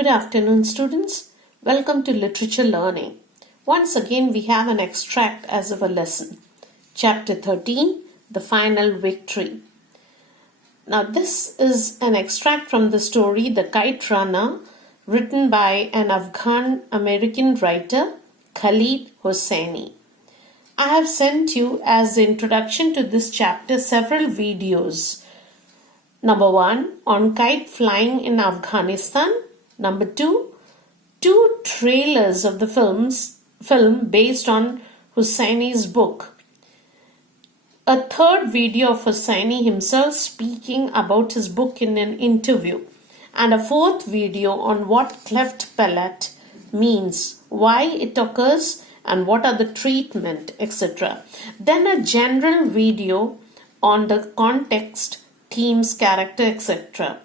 Good afternoon, students. Welcome to Literature Learning. Once again, we have an extract as our lesson. Chapter 13, The Final Victory. Now, this is an extract from the story The Kite Runner, written by an Afghan-American writer, Khaled Hosseini. I have sent you as the introduction to this chapter several videos. Number 1, on kite flying in Afghanistan. Number 2, two trailers of the film based on Hosseini's book. A third video of Hosseini himself speaking about his book in an interview. And a fourth video on what cleft palate means, why it occurs, and what are the treatment, etc. Then a general video on the context, themes, character, etc.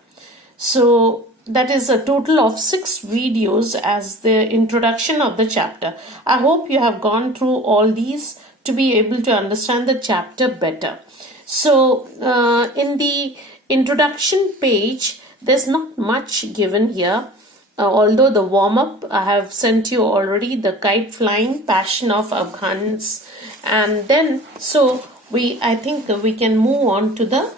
So that is a total of 6 videos as the introduction of the chapter. I hope you have gone through all these to be able to understand the chapter better. So in the introduction page, there's not much given here. Although the warm-up I have sent you already, the kite flying passion of Afghans, and then I think we can move on to the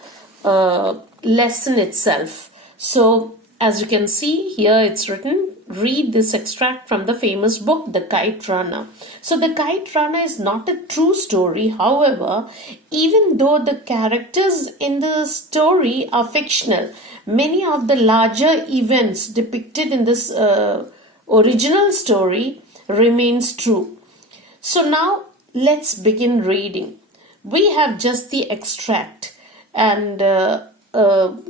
lesson itself. So as you can see here, it's written, read this extract from the famous book, The Kite Runner. So The Kite Runner is not a true story. However, even though the characters in the story are fictional, many of the larger events depicted in this original story remains true. So now let's begin reading. We have just the extract and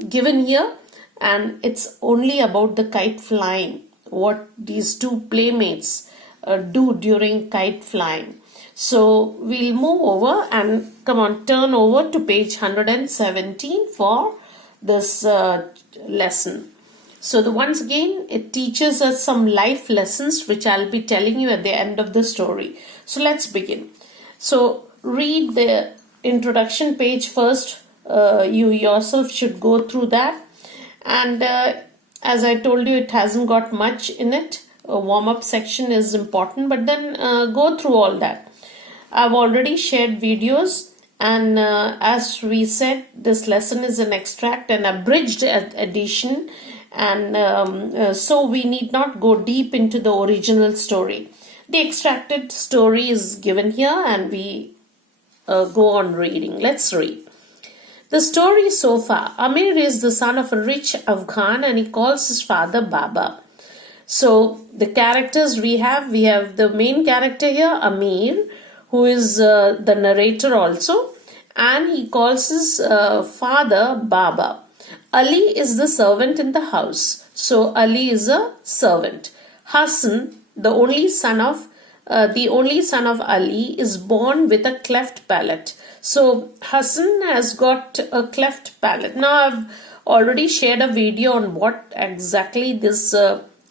given here, and it's only about the kite flying, what these two playmates do during kite flying. So we'll move over and turn over to page 117 for this lesson. So once again, it teaches us some life lessons which I'll be telling you at the end of the story. So let's begin. So read the introduction page first. You yourself should go through that. And as I told you, it hasn't got much in it. A warm-up section is important, but then go through all that. I've already shared videos, and as we said, this lesson is an extract, an abridged edition, and so we need not go deep into the original story. The extracted story is given here, and we go on reading. Let's read. The story so far. Amir is the son of a rich Afghan and he calls his father Baba. So the characters we have the main character here, Amir, who is the narrator also, and he calls his father Baba. Ali is the servant in the house. So Ali is a servant. Hassan, the only son of Ali, is born with a cleft palate. So Hassan has got a cleft palate. Now I've already shared a video on what exactly this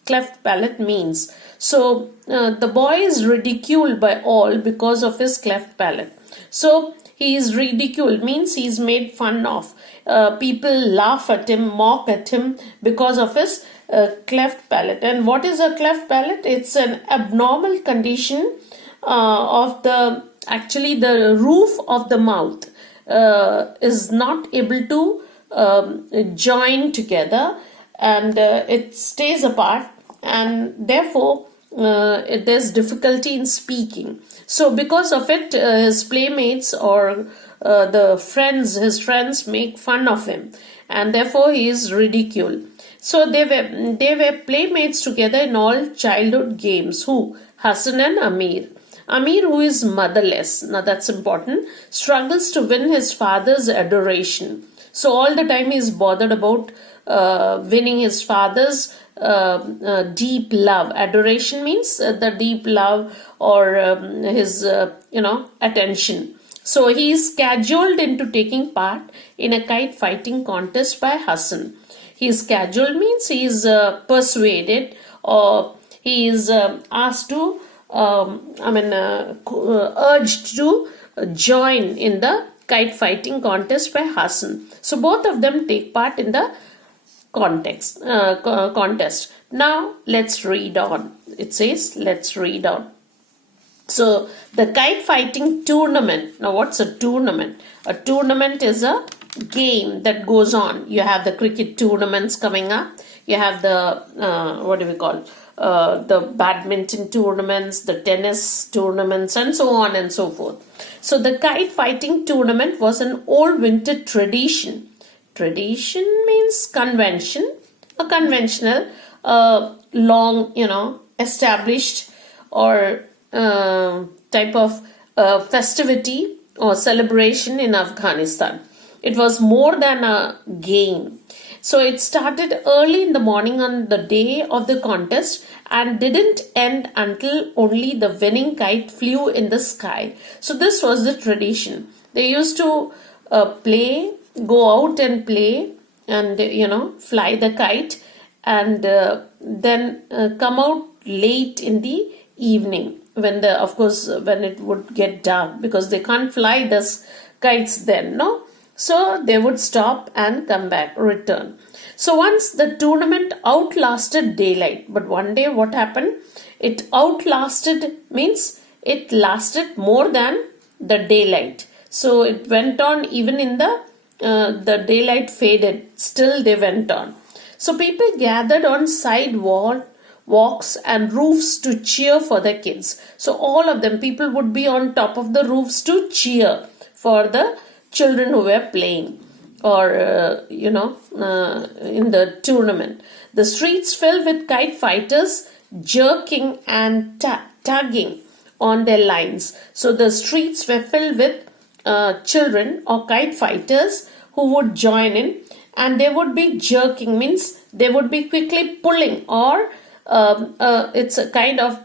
cleft palate means. So the boy is ridiculed by all because of his cleft palate. So he is ridiculed, means he is made fun of. People laugh at him, mock at him because of his cleft palate. And what is a cleft palate? It's an abnormal condition of the roof of the mouth is not able to join together, and it stays apart, and therefore there's difficulty in speaking. So because of it, his playmates or his friends make fun of him, and therefore he is ridiculed. So they were playmates together in all childhood games. Who? Hassan and Amir. Amir, who is motherless, now that's important, struggles to win his father's adoration. So all the time he is bothered about winning his father's deep love. Adoration means the deep love or his attention. So he is scheduled into taking part in a kite fighting contest by Hassan. He is scheduled means he is persuaded, or he is asked to urged to join in the kite fighting contest by Hassan. So both of them take part in the contest. Now let's read on. It says, let's read on. So the kite fighting tournament. Now what's a tournament? A tournament is a game that goes on. You have the cricket tournaments coming up. You have the, what do we call, the badminton tournaments, the tennis tournaments, and so on and so forth. So the kite fighting tournament was an old winter tradition. Tradition means convention, a conventional, long, established or type of festivity or celebration in Afghanistan. It was more than a game. So it started early in the morning on the day of the contest and didn't end until only the winning kite flew in the sky. So this was the tradition. They used to go out and play and, fly the kite and then come out late in the evening when it would get dark, because they can't fly the kites then, no? So they would stop and come back, return. So once the tournament outlasted daylight, but one day what happened? It outlasted means it lasted more than the daylight. So it went on even in the daylight faded, still they went on. So people gathered on walks and roofs to cheer for the kids. So all of them, people would be on top of the roofs to cheer for the children who were playing or, in the tournament. The streets filled with kite fighters jerking and tugging on their lines. So the streets were filled with children or kite fighters who would join in, and they would be jerking, means they would be quickly pulling, or it's a kind of,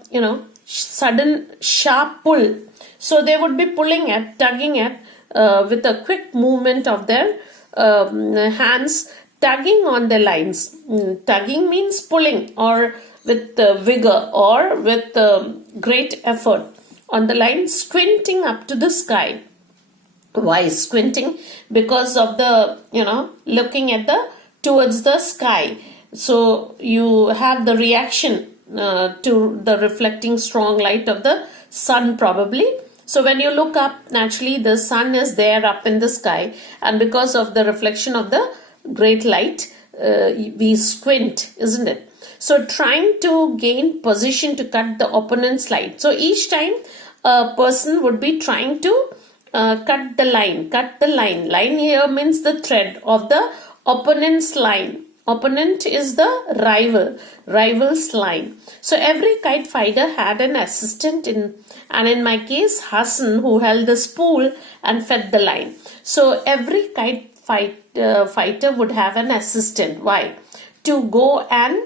sudden sharp pull. So they would be tugging at, with a quick movement of their hands, tugging on the lines. Tugging means pulling, or with vigor, or with great effort on the line, squinting up to the sky. Why squinting? Because of the, looking towards the sky. So you have the reaction to the reflecting strong light of the sun probably. So when you look up, naturally the sun is there up in the sky, and because of the reflection of the great light, we squint, isn't it? So trying to gain position to cut the opponent's light. So each time a person would be trying to cut the line. Line here means the thread of the opponent's line. Opponent is the rival's line. So every kite fighter had an assistant and in my case, Hassan, who held the spool and fed the line. So every kite fighter would have an assistant. Why? To go and,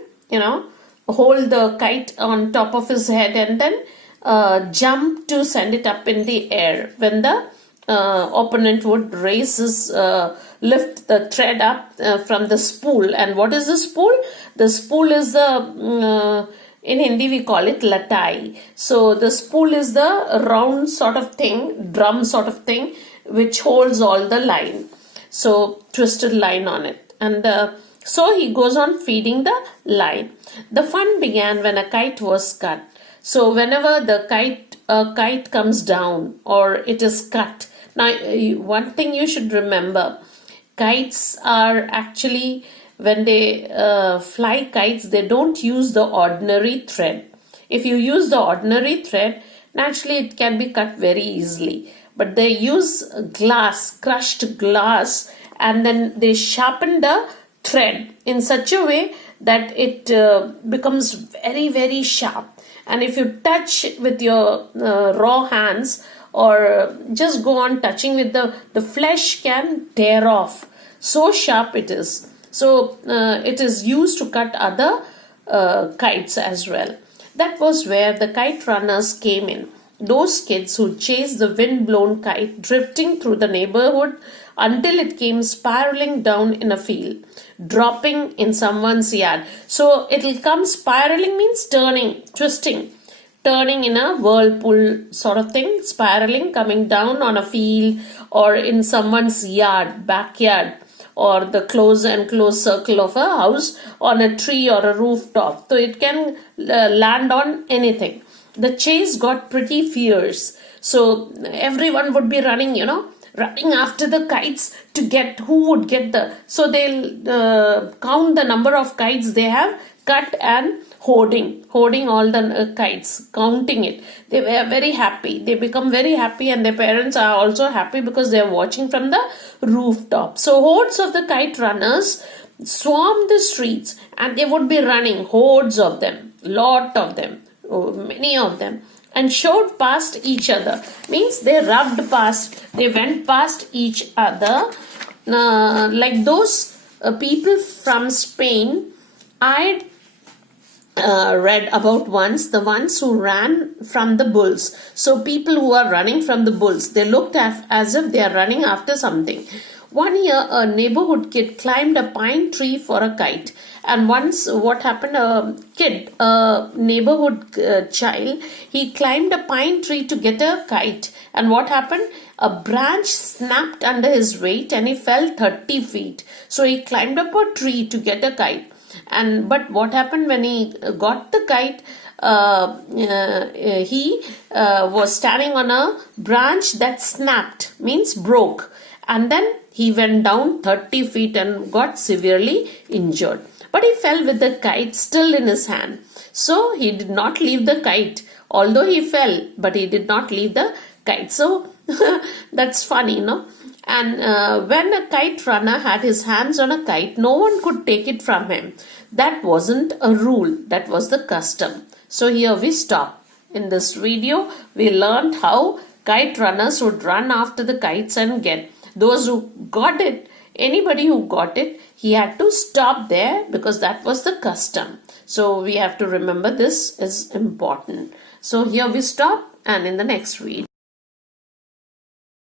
hold the kite on top of his head and then jump to send it up in the air when the opponent would lift the thread up from the spool. And what is the spool? The spool is in Hindi we call it latai. So the spool is the round sort of thing, drum sort of thing, which holds all the line. So twisted line on it. And so he goes on feeding the line. The fun began when a kite was cut. So whenever the kite comes down or it is cut. Now, one thing you should remember, kites are actually, when they fly kites, they don't use the ordinary thread. If you use the ordinary thread, naturally it can be cut very easily. But they use glass, crushed glass, and then they sharpen the thread in such a way that it becomes very, very sharp. And if you touch with your raw hands, or just go on touching with the flesh can tear off. So sharp it is. So it is used to cut other kites as well. That was where the kite runners came in. Those kids who chased the wind-blown kite drifting through the neighborhood until it came spiraling down in a field, dropping in someone's yard. So it'll come spiraling means turning, twisting. Turning in a whirlpool sort of thing, spiraling, coming down on a field or in someone's yard, backyard, or the close enclosed circle of a house on a tree or a rooftop. So it can land on anything. The chase got pretty fierce. So everyone would be running, running after the kites to get who would get so they'll count the number of kites they have cut and hoarding all the kites, counting it. They were very happy. They become very happy, and their parents are also happy because they are watching from the rooftop. So hordes of the kite runners swarmed the streets, and they would be running, hordes of them, lot of them, many of them, and showed past each other. Means they rubbed past, they went past each other, like those people from Spain. I'd read about once, the ones who ran from the bulls. So people who are running from the bulls, they looked as if they are running after something. One year, a neighborhood kid climbed a pine tree for a kite. And once, what happened? A neighborhood child, he climbed a pine tree to get a kite. And what happened? A branch snapped under his weight and he fell 30 feet. So he climbed up a tree to get a kite. But what happened when he got the kite? He was standing on a branch that snapped, means broke. And then he went down 30 feet and got severely injured. But he fell with the kite still in his hand. So he did not leave the kite. Although he fell, but he did not leave the kite. So that's funny, no? And when a kite runner had his hands on a kite, no one could take it from him. That wasn't a rule. That was the custom. So here we stop. In this video, we learned how kite runners would run after the kites and get those who got it. Anybody who got it, he had to stop there because that was the custom. So we have to remember this is important. So here we stop, and in the next video.